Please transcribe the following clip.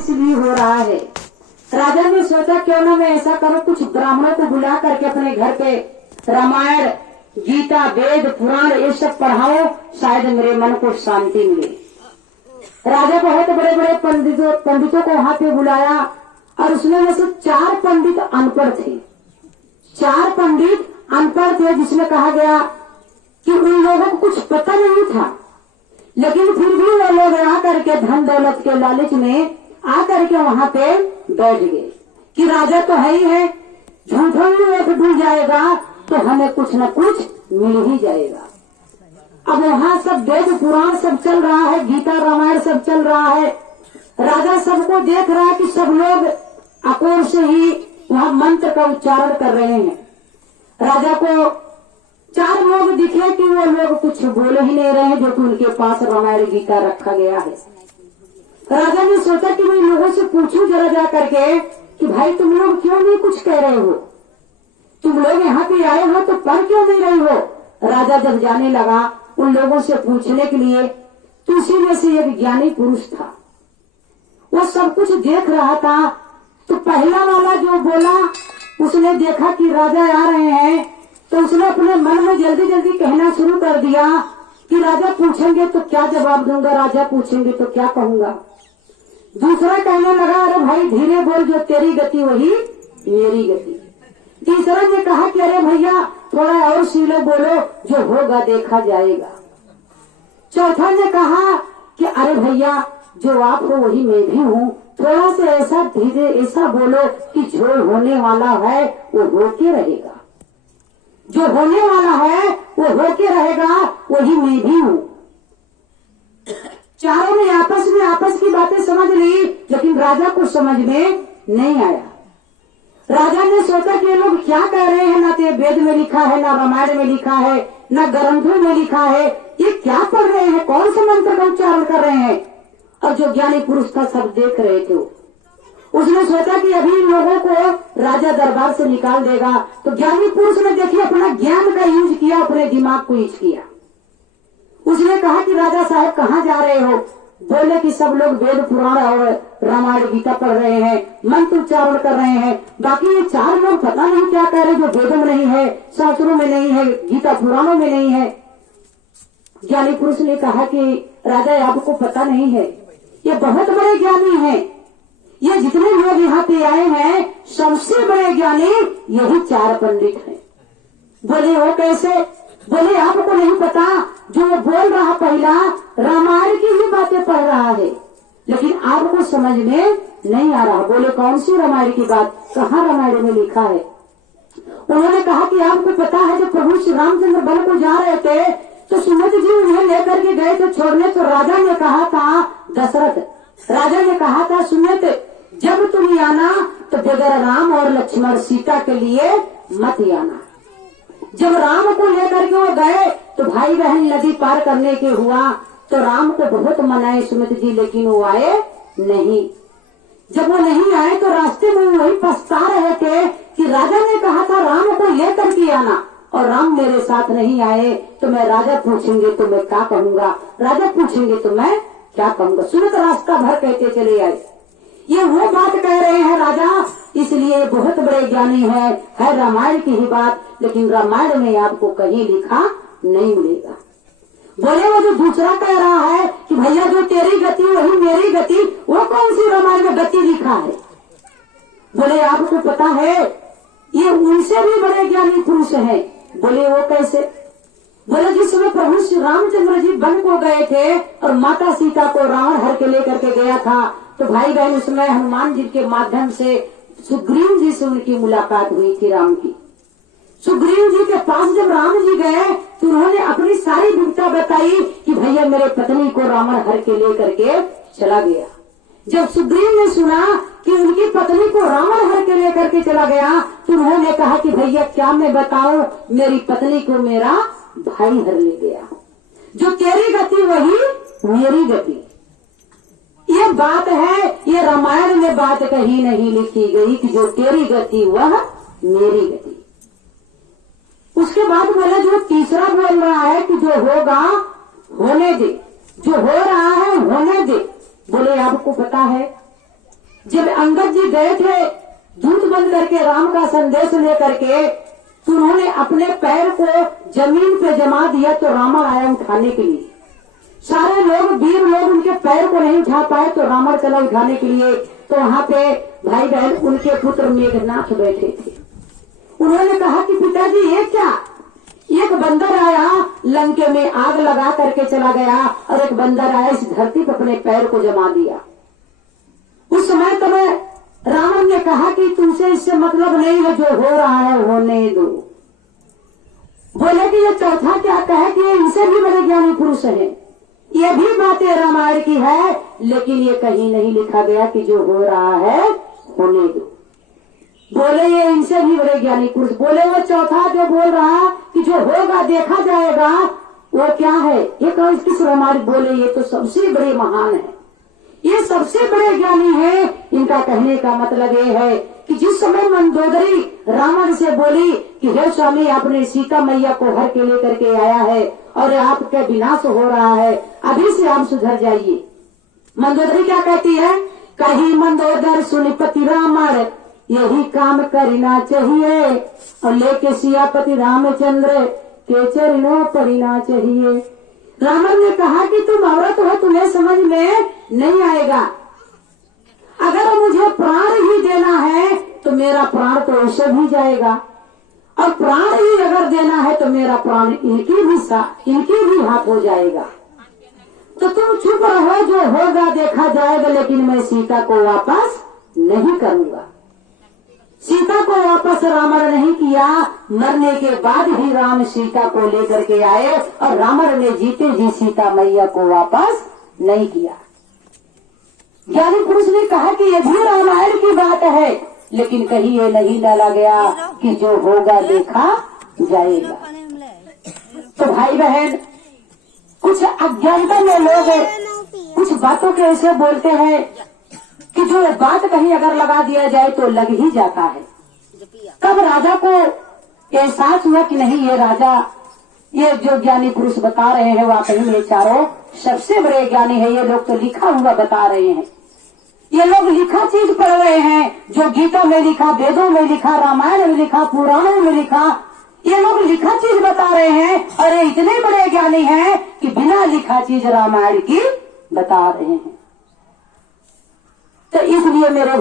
इसलिए हो रहा है। राजा ने सोचा क्यों ना मैं ऐसा करूं, कुछ ब्राह्मणों को बुला करके अपने घर पे रामायण, गीता, वेद, पुराण ये सब पढ़ाओ, शायद मेरे मन को शांति मिले। राजा बहुत बड़े बड़े पंडितों को वहां पे बुलाया और उसमें में से 4 पंडित अनपढ़ थे। 4 पंडित अनपढ़ थे, जिसमें कहा गया कि उन लोगों को कुछ पता नहीं था, लेकिन फिर भी वो लोग आकर के धन दौलत के लालच में आकर के वहां पे बैठ गए कि राजा तो है ही है, झूठों ही एक डूब जाएगा तो हमें कुछ न कुछ मिल ही जाएगा। अब वहां सब वेद पुराण सब चल रहा है, गीता रामायण सब चल रहा है। राजा सबको देख रहा है कि सब लोग अकोर से ही वहां मंत्र का उच्चारण कर रहे हैं। राजा को 4 लोग दिखे कि वो लोग कुछ बोल ही नहीं रहे, जो कि उनके पास रामायण गीता रखा गया है। राजा ने सोचा कि मैं लोगों से पूछूं जरा जा करके कि भाई तुम लोग क्यों नहीं कुछ कह रहे हो, तुम लोग यहाँ पे आए हो तो पढ़ क्यों नहीं रही हो। राजा जब जाने लगा उन लोगों से पूछने के लिए, तो उसी में से एक ज्ञानी पुरुष था, वो सब कुछ देख रहा था। तो पहला वाला जो बोला, उसने देखा कि राजा आ रहे हैं, तो उसने अपने मन में जल्दी जल्दी कहना शुरू कर दिया कि राजा पूछेंगे तो क्या जवाब दूंगा, राजा पूछेंगे तो क्या कहूंगा। दूसरा कहने लगा, अरे भाई धीरे बोल, जो तेरी गति वही मेरी गति। तीसरा ने कहा कि अरे भैया थोड़ा और सीलो बोलो, जो होगा देखा जाएगा। चौथा ने कहा कि अरे भैया जो आप हो वही मैं भी हूँ, थोड़ा सा ऐसा धीरे ऐसा बोलो कि जो होने वाला है वो होके रहेगा, जो होने वाला है वो होके रहेगा, वही मैं भी हूँ। चारों ने आपस की बातें समझ ली, लेकिन राजा को समझ में नहीं आया। राजा ने सोचा कि ये लोग क्या कह रहे हैं, ना तो वेद में लिखा है, ना रामायण में लिखा है, ना ग्रंथों में लिखा है, ये क्या पढ़ रहे हैं, कौन से मंत्र का उच्चारण कर रहे हैं। और जो ज्ञानी पुरुष था सब देख रहे थे। उसने सोचा कि अभी इन लोगों को राजा दरबार से निकाल देगा। तो ज्ञानी पुरुष ने देखिए अपना ज्ञान का यूज किया, अपने दिमाग को यूज किया। उसने कहा कि राजा साहब कहाँ जा रहे हो। बोले कि सब लोग वेद पुराण और रामायण गीता पढ़ रहे हैं, मंत्र उच्चारण कर रहे हैं, बाकी ये 4 लोग पता नहीं क्या कह रहे, जो वेदों में नहीं है, शास्त्रों में नहीं है, गीता पुराणों में नहीं है। ज्ञानी पुरुष ने कहा कि राजा आपको पता नहीं है, ये बहुत बड़े ज्ञानी हैं, ये जितने लोग यहाँ पे आए हैं सबसे बड़े ज्ञानी यही 4 पंडित हैं। बोले वो कैसे। बोले आपको नहीं पता, जो बोल रहा पहला रामायण की ही बातें पढ़ रहा है, लेकिन आपको समझ में नहीं आ रहा। बोले कौन सी रामायण की बात, कहाँ रामायण में लिखा है। उन्होंने कहा कि आपको पता है जब प्रभु श्री रामचंद्र वन को जा रहे थे तो सुमित जी उन्हें लेकर के गए थे छोड़ने। तो राजा ने कहा था, दशरथ राजा ने कहा था, सुमित जब तुम आना तो बगैर राम और लक्ष्मण सीता के लिए मत आना। जब राम को लेकर के वो गए तो भाई बहन नदी पार करने के हुआ तो राम को बहुत मनाए सुमित जी, लेकिन वो आए नहीं। जब वो नहीं आए तो रास्ते में वही पछता रहे थे कि राजा ने कहा था राम को लेकर के आना, और राम मेरे साथ नहीं आए तो मैं राजा पूछेंगे तो मैं क्या कहूंगा, राजा पूछेंगे तो मैं क्या कहूंगा। सुमित रास्ता भर कहते चले आए। ये वो बात कह रहे हैं राजा, इसलिए बहुत बड़े ज्ञानी है रामायण की ही बात, लेकिन रामायण में आपको कहीं लिखा नहीं मिलेगा। बोले वो जो दूसरा कह रहा है कि भैया जो तेरी गति वही मेरी गति, वो कौन सी रामायण में गति लिखा है। बोले आपको पता है ये उनसे भी बड़े ज्ञानी पुरुष हैं। बोले वो कैसे। बोले जिस समय प्रभु श्री रामचंद्र जी वन को गए थे और माता सीता को रावण हर के लेकर के गया था, तो भाई बहन उसमें हनुमान जी के माध्यम से सुग्रीव जी से उनकी मुलाकात हुई थी राम की। सुग्रीव जी के पास जब राम जी गए तो उन्होंने अपनी सारी विपदा बताई कि भैया मेरे पत्नी को रावण हर के लेकर के चला गया। जब सुग्रीव ने सुना कि उनकी पत्नी को रावण हर के लेकर के चला गया तो उन्होंने कहा कि भैया क्या मैं बताऊं, मेरी पत्नी को मेरा भाई हर ले गया। जो तेरी गति वही मेरी गति। ये बात है, ये रामायण में बात कहीं नहीं लिखी गई कि जो तेरी गति वह मेरी गति। उसके बाद बोला जो तीसरा बोल रहा है कि जो होगा होने दे, जो हो रहा है होने दे। बोले आपको पता है जब अंगद जी गए थे दूत बन करके राम का संदेश लेकर के, तो उन्होंने अपने पैर को जमीन पे जमा दिया तो रावण आया उठाने के लिए। सारे लोग वीर लोग उनके पैर को नहीं उठा पाए तो रावण चला उठाने के लिए। तो वहां पे भाई बहन उनके पुत्र मेघनाथ बैठे थे। उन्होंने कहा कि पिताजी ये क्या, एक बंदर आया लंके में आग लगा करके चला गया और एक बंदर आया इस धरती पर अपने पैर को जमा दिया। उस समय तो रावण ने कहा कि तुमसे इससे मतलब नहीं है, जो हो रहा है होने दो। बोले कि ये चौथा क्या कहे कि इनसे भी बड़े ज्ञानी पुरुष है। ये भी बातें रामायण की है, लेकिन ये कहीं नहीं लिखा गया कि जो हो रहा है होने दो। बोले ये इनसे भी बड़े ज्ञानी पुरुष। बोले वो चौथा जो बोल रहा कि जो होगा देखा जाएगा वो क्या है, ये कौन किस रामायण? बोले ये तो सबसे बड़े महान है, ये सबसे बड़े ज्ञानी है। इनका कहने का मतलब ये है कि जिस समय मंदोदरी रावण से बोली कि हे स्वामी आपने सीता मैया को हर के लेकर के आया है और आपका विनाश हो रहा है, अभी से आप सुधर जाइए। मंदोदरी क्या कहती है? कही मंदोदर सुनिपति रावण यही काम करना चाहिए और लेके सियापति रामचंद्र के चरणों पड़ना चाहिए। रावण ने कहा कि तुम औरत हो, तुम्हें समझ में नहीं आएगा। अगर मुझे प्राण ही देना है तो मेरा प्राण तो ऐसे भी जाएगा, और प्राण ही अगर देना है तो मेरा प्राण इनकी भी हाथ हो जाएगा। तो तुम चुप रहो, जो होगा देखा जाएगा, लेकिन मैं सीता को वापस नहीं करूंगा। सीता को वापस रावण नहीं किया। मरने के बाद ही राम सीता को लेकर के आए और रावण ने जीते जी सीता मैया को वापस नहीं किया। ज्ञानी पुरुष ने कहा कि ये भी रामायण की बात है, लेकिन कहीं ये नहीं डाला गया कि जो होगा देखा जाएगा। तो भाई बहन, कुछ अज्ञानता में लोग कुछ बातों के ऐसे बोलते हैं कि जो बात कहीं अगर लगा दिया जाए तो लग ही जाता है। तब राजा को एहसास हुआ कि नहीं, ये राजा, ये जो ज्ञानी पुरुष बता रहे हैं वाकई में चारों सबसे बड़े ज्ञानी है। ये लोग तो लिखा हुआ बता रहे हैं, ये लोग लिखा चीज पढ़ रहे हैं, जो गीता में लिखा, वेदों में लिखा, रामायण में लिखा, पुराणों में लिखा, ये लोग लिखा चीज बता रहे हैं। और ये इतने बड़े ज्ञानी हैं कि बिना लिखा चीज रामायण की बता रहे हैं। तो इसलिए मेरे